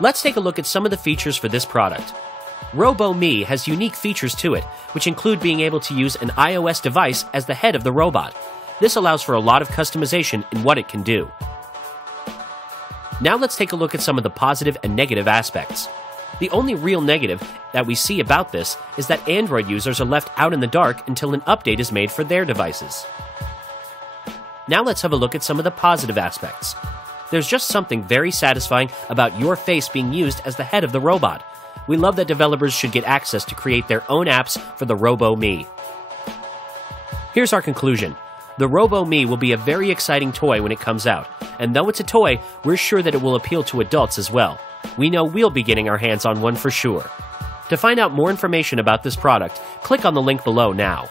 Let's take a look at some of the features for this product. RoboMe has unique features to it, which include being able to use an iOS device as the head of the robot. This allows for a lot of customization in what it can do. Now let's take a look at some of the positive and negative aspects. The only real negative that we see about this is that Android users are left out in the dark until an update is made for their devices. Now let's have a look at some of the positive aspects. There's just something very satisfying about your face being used as the head of the robot. We love that developers should get access to create their own apps for the RoboMe. Here's our conclusion. The RoboMe will be a very exciting toy when it comes out, and though it's a toy, we're sure that it will appeal to adults as well. We know we'll be getting our hands on one for sure. To find out more information about this product, click on the link below now.